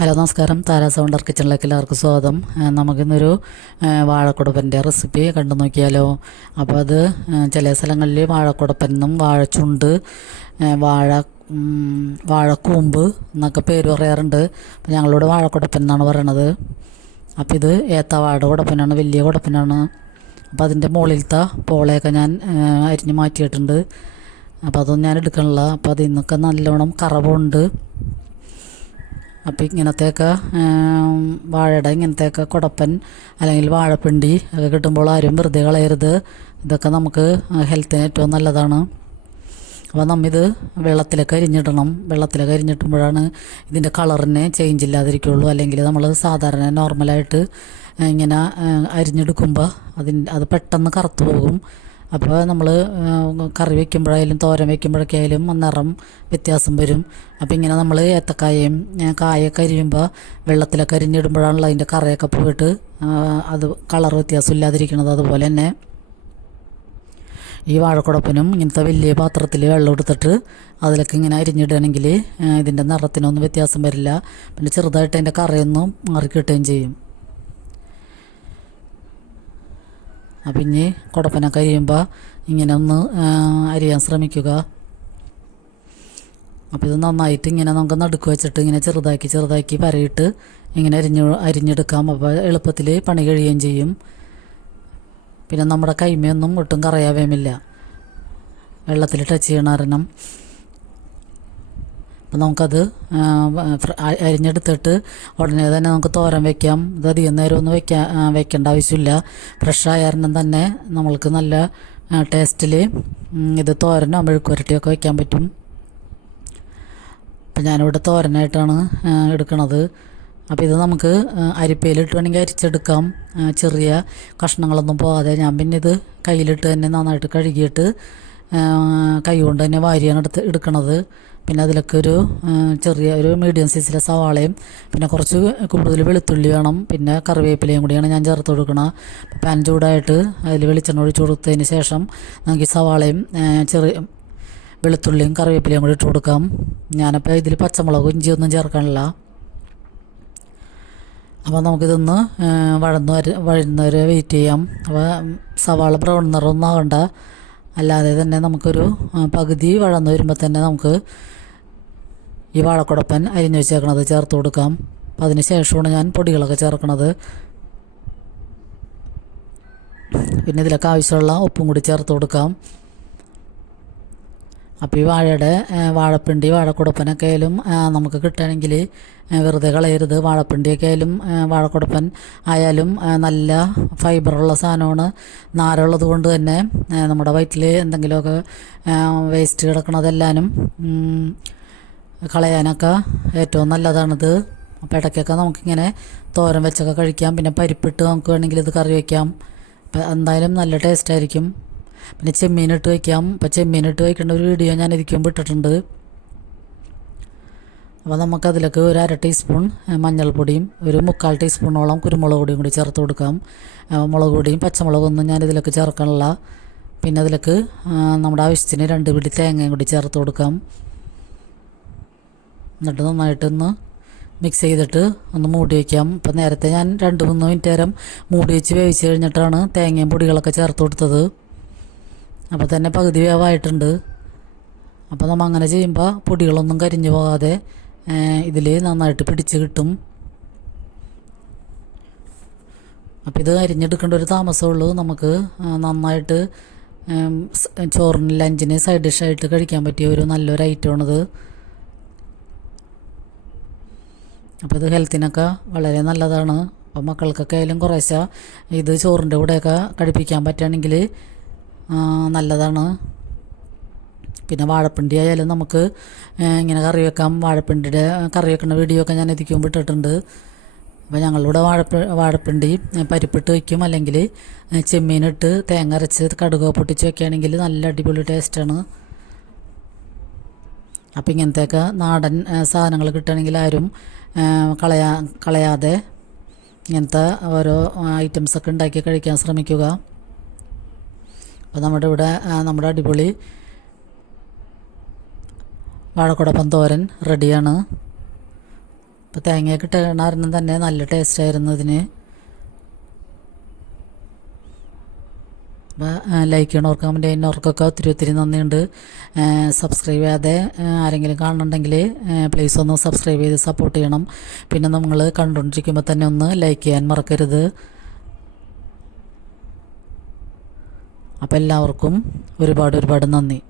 Hello നമസ്കാരം, താര sounder കിച്ചണിലേക്ക് എല്ലാവർക്കും സ്വാഗതം. നമുക്കിന്നൊരു വാഴക്കുടപ്പൻ്റെ റെസിപ്പി കണ്ടു നോക്കിയാലോ. അപ്പോൾ അത് ചില സ്ഥലങ്ങളിൽ വാഴക്കുടപ്പനെന്നും വാഴച്ചുണ്ട്, വാഴ വാഴക്കൂമ്പ് എന്നൊക്കെ പേര് പറയാറുണ്ട്. അപ്പോൾ ഞങ്ങളിവിടെ വാഴക്കുടപ്പൻ എന്നാണ് പറയണത്. അപ്പോൾ ഇത് ഏത്തവാഴ കുടപ്പനാണ്, വലിയ കുടപ്പനാണ്. അപ്പോൾ അതിൻ്റെ മുകളിലത്തെ പോളയൊക്കെ ഞാൻ അരിഞ്ഞ് മാറ്റിയിട്ടുണ്ട്. അപ്പോൾ അതൊന്നും ഞാൻ എടുക്കണില്ല. അപ്പോൾ അതിൽ നിന്നൊക്കെ നല്ലോണം കറവുണ്ട്. അപ്പോൾ ഇങ്ങനത്തെയൊക്കെ വാഴയുടെ ഇങ്ങനത്തെയൊക്കെ കുടപ്പൻ അല്ലെങ്കിൽ വാഴപ്പിണ്ടി ഒക്കെ കിട്ടുമ്പോൾ ആരും വെറുതെ കളയരുത്. ഇതൊക്കെ നമുക്ക് ഹെൽത്തിന് ഏറ്റവും നല്ലതാണ്. അപ്പോൾ നമ്മിത് വെള്ളത്തിലൊക്കെ അരിഞ്ഞിടണം. വെള്ളത്തിലൊക്കെ അരിഞ്ഞിട്ടുമ്പോഴാണ് ഇതിൻ്റെ കളറിന് ചേഞ്ച് ഇല്ലാതിരിക്കുള്ളൂ. അല്ലെങ്കിൽ നമ്മൾ സാധാരണ നോർമലായിട്ട് ഇങ്ങനെ അരിഞ്ഞെടുക്കുമ്പോൾ അത് പെട്ടെന്ന് കറുത്തു പോകും. അപ്പോൾ നമ്മൾ കറി വയ്ക്കുമ്പോഴായാലും തോരൻ വയ്ക്കുമ്പോഴൊക്കെ ആയാലും നിറം വ്യത്യാസം വരും. അപ്പോൾ ഇങ്ങനെ നമ്മൾ ഏത്തക്കായയും കായൊക്കെ അരിയുമ്പോൾ വെള്ളത്തിലൊക്കെ അരിഞ്ഞിടുമ്പോഴാണല്ലോ അതിൻ്റെ കറയൊക്കെ പോയിട്ട് അത് കളർ വ്യത്യാസം ഇല്ലാതിരിക്കുന്നത്. അതുപോലെ തന്നെ ഈ വാഴക്കുടപ്പനും ഇങ്ങനത്തെ വലിയ പാത്രത്തിൽ വെള്ളം എടുത്തിട്ട് അതിലൊക്കെ ഇങ്ങനെ അരിഞ്ഞിടുകയാണെങ്കിൽ ഇതിൻ്റെ നിറത്തിനൊന്നും വ്യത്യാസം വരില്ല. പിന്നെ ചെറുതായിട്ട് അതിൻ്റെ കറയൊന്നും മാറിക്കിട്ടുകയും ചെയ്യും. അപ്പം ഇനി കുടപ്പനൊക്കെ അരിയുമ്പോൾ ഇങ്ങനെ ഒന്ന് അരിയാൻ ശ്രമിക്കുക. അപ്പോൾ ഇത് നന്നായിട്ട് ഇങ്ങനെ നമുക്ക് നടുക്ക് വെച്ചിട്ട് ഇങ്ങനെ ചെറുതാക്കി പരയിട്ട് ഇങ്ങനെ അരിഞ്ഞെടുക്കാം. അപ്പോൾ എളുപ്പത്തിൽ പണി കഴിയുകയും ചെയ്യും. പിന്നെ നമ്മുടെ കൈമയൊന്നും ഒട്ടും കറയാവേമില്ല വെള്ളത്തിൽ ടച്ച് ചെയ്യണ കാരണം. അപ്പം നമുക്കത് അരിഞ്ഞെടുത്തിട്ട് ഉടനെ തന്നെ നമുക്ക് തോരൻ വയ്ക്കാം. ഇത് അധികം നേരമൊന്നും വെക്കേണ്ട ആവശ്യമില്ല. ഫ്രഷായ കാരണം തന്നെ നമ്മൾക്ക് നല്ല ടേസ്റ്റിൽ ഇത് തോരനോ മെഴുക്കുവരട്ടിയൊക്കെ വയ്ക്കാൻ പറ്റും. അപ്പം ഞാനിവിടെ തോരനായിട്ടാണ് എടുക്കണത്. അപ്പോൾ ഇത് നമുക്ക് അരിപ്പയിലിട്ട് വേണമെങ്കിൽ അരിച്ചെടുക്കാം, ചെറിയ കഷ്ണങ്ങളൊന്നും പോകാതെ. ഞാൻ പിന്നെ ഇത് കയ്യിലിട്ട് തന്നെ നന്നായിട്ട് കഴുകിയിട്ട് കൈ കൊണ്ട് തന്നെ വാരിയാണ് എടുക്കണത്. പിന്നെ അതിലൊക്കെ ഒരു മീഡിയം സൈസിലെ സവാളയും പിന്നെ കുറച്ച് കൂടുതൽ വെളുത്തുള്ളി വേണം. പിന്നെ കറിവേപ്പിലയും കൂടിയാണ് ഞാൻ ചേർത്ത് കൊടുക്കണം. പാൻ ചൂടായിട്ട് അതിൽ വെളിച്ചെണ്ണ ഒഴിച്ച് കൊടുത്തതിന് ശേഷം നമുക്ക് ഈ സവാളയും വെളുത്തുള്ളിയും കറിവേപ്പിലയും കൂടി ഇട്ട് കൊടുക്കാം. ഞാനപ്പോൾ ഇതിൽ പച്ചമുളകും ഇഞ്ചിയൊന്നും ചേർക്കാനില്ല. അപ്പോൾ നമുക്കിതൊന്ന് വഴുന്നവരെ വെയിറ്റ് ചെയ്യാം. അപ്പോൾ സവാള ബ്രൗൺ നിറമൊന്നും ആകണ്ട. അല്ലാതെ തന്നെ നമുക്കൊരു പകുതി വഴന്ന് വരുമ്പോൾ തന്നെ നമുക്ക് ഈ വാഴക്കുടപ്പൻ അരിഞ്ഞു വെച്ചേക്കണത് ചേർത്ത് കൊടുക്കാം. അപ്പം അതിന് ശേഷമാണ് ഞാൻ പൊടികളൊക്കെ ചേർക്കണത്. പിന്നെ ഇതിലൊക്കെ ആവശ്യമുള്ള ഉപ്പും കൂടി ചേർത്ത് കൊടുക്കാം. അപ്പോൾ ഈ വാഴപ്പിണ്ടി വാഴക്കുടപ്പനൊക്കെ ആയാലും നമുക്ക് കിട്ടുകയാണെങ്കിൽ വെറുതെ കളയരുത്. വാഴപ്പിണ്ടിയൊക്കെ ആയാലും വാഴക്കുടപ്പൻ ആയാലും നല്ല ഫൈബറുള്ള സാധനമാണ്. നാരുള്ളത് കൊണ്ട് തന്നെ നമ്മുടെ വയറ്റിൽ എന്തെങ്കിലുമൊക്കെ വേസ്റ്റ് കിടക്കണതെല്ലാനും കളയാനൊക്കെ ഏറ്റവും നല്ലതാണിത്. അപ്പോൾ ഇടയ്ക്കൊക്കെ നമുക്കിങ്ങനെ തോരൻ വെച്ചൊക്കെ കഴിക്കാം. പിന്നെ പരിപ്പിട്ട് നമുക്ക് വേണമെങ്കിൽ ഇത് കറി വയ്ക്കാം. അപ്പം എന്തായാലും നല്ല ടേസ്റ്റായിരിക്കും. പിന്നെ ചെമ്മീനിട്ട് വയ്ക്കാം. അപ്പോൾ ചെമ്മീനിട്ട് വയ്ക്കേണ്ട ഒരു വീഡിയോ ഞാൻ ഇതിക്കും ഇട്ടിട്ടുണ്ട്. അപ്പോൾ നമുക്കതിലേക്ക് ഒരു 1/2 ടീസ്പൂൺ മഞ്ഞൾപ്പൊടിയും ഒരു 3/4 ടീസ്പൂണോളം കുരുമുളക് പൊടിയും കൂടി ചേർത്ത് കൊടുക്കാം. മുളക് പൊടിയും പച്ചമുളകൊന്നും ഞാനിതിലേക്ക് ചേർക്കാനില്ല. പിന്നെ അതിലേക്ക് നമ്മുടെ ആവശ്യത്തിന് 2 പിടി തേങ്ങയും കൂടി ചേർത്ത് കൊടുക്കാം. എന്നിട്ട് നന്നായിട്ടൊന്ന് മിക്സ് ചെയ്തിട്ട് ഒന്ന് മൂടി വയ്ക്കാം. അപ്പം നേരത്തെ ഞാൻ 2-3 മിനിറ്റ് നേരം മൂടി വെച്ച് വേവിച്ച് കഴിഞ്ഞിട്ടാണ് തേങ്ങയും പൊടികളൊക്കെ ചേർത്ത് കൊടുത്തത്. അപ്പോൾ തന്നെ പകുതി വേവായിട്ടുണ്ട്. അപ്പോൾ നമ്മൾ അങ്ങനെ ചെയ്യുമ്പോൾ പൊടികളൊന്നും കരിഞ്ഞു പോകാതെ ഇതിൽ നന്നായിട്ട് പിടിച്ച് കിട്ടും. അപ്പോൾ ഇത് അരിഞ്ഞെടുക്കേണ്ട ഒരു താമസമുള്ളൂ. നമുക്ക് നന്നായിട്ട് ചോറിന് ലഞ്ചിന് സൈഡ് ഡിഷായിട്ട് കഴിക്കാൻ പറ്റിയ ഒരു നല്ലൊരു ഐറ്റമാണിത്. അപ്പോൾ ഇത് ഹെൽത്തിനൊക്കെ വളരെ നല്ലതാണ്. അപ്പോൾ മക്കൾക്കൊക്കെ ആയാലും കുറേശ്ശെ ഇത് ചോറിൻ്റെ കൂടെയൊക്കെ കഴിപ്പിക്കാൻ പറ്റുകയാണെങ്കിൽ നല്ലതാണ്. പിന്നെ വാഴപ്പിണ്ടി ആയാലും നമുക്ക് ഇങ്ങനെ കറി വെക്കാം. വാഴപ്പിണ്ടിയുടെ കറി വെക്കുന്ന വീഡിയോ ഒക്കെ ഞാൻ ഇതിക്കും ഇട്ടിട്ടുണ്ട്. അപ്പോൾ ഞങ്ങളിവിടെ വാഴപ്പിണ്ടി പരിപ്പിട്ട് വയ്ക്കും, അല്ലെങ്കിൽ ചെമ്മീനിട്ട് തേങ്ങ അരച്ച് കടുക് പൊട്ടിച്ച് വെക്കുകയാണെങ്കിൽ നല്ല അടിപൊളി ടേസ്റ്റാണ്. അപ്പോൾ ഇങ്ങനത്തെയൊക്കെ നാടൻ സാധനങ്ങൾ കിട്ടുകയാണെങ്കിൽ ആരും കളയാതെ ഇങ്ങനത്തെ ഓരോ ഐറ്റംസൊക്കെ ഉണ്ടാക്കി കഴിക്കാൻ ശ്രമിക്കുക. അപ്പോൾ നമ്മുടെ അടിപൊളി വാഴക്കുടപ്പൻ തോരൻ റെഡിയാണ്. അപ്പോൾ തേങ്ങയൊക്കെ ഇട്ട കാരണം തന്നെ നല്ല ടേസ്റ്റായിരുന്നു ഇതിന്. അപ്പോൾ ലൈക്ക് ചെയ്യണവർക്ക് കമൻറ്റ് ചെയ്യുന്നവർക്കൊക്കെ ഒത്തിരി നന്ദിയുണ്ട്. സബ്സ്ക്രൈബ് ചെയ്യാതെ ആരെങ്കിലും കാണുന്നുണ്ടെങ്കിൽ പ്ലീസ് ഒന്ന് സബ്സ്ക്രൈബ് ചെയ്ത് സപ്പോർട്ട് ചെയ്യണം. പിന്നെ നമ്മൾ കണ്ടുകൊണ്ടിരിക്കുമ്പോൾ തന്നെ ഒന്ന് ലൈക്ക് ചെയ്യാൻ മറക്കരുത്. അപ്പോൾ എല്ലാവർക്കും ഒരുപാട് നന്ദി.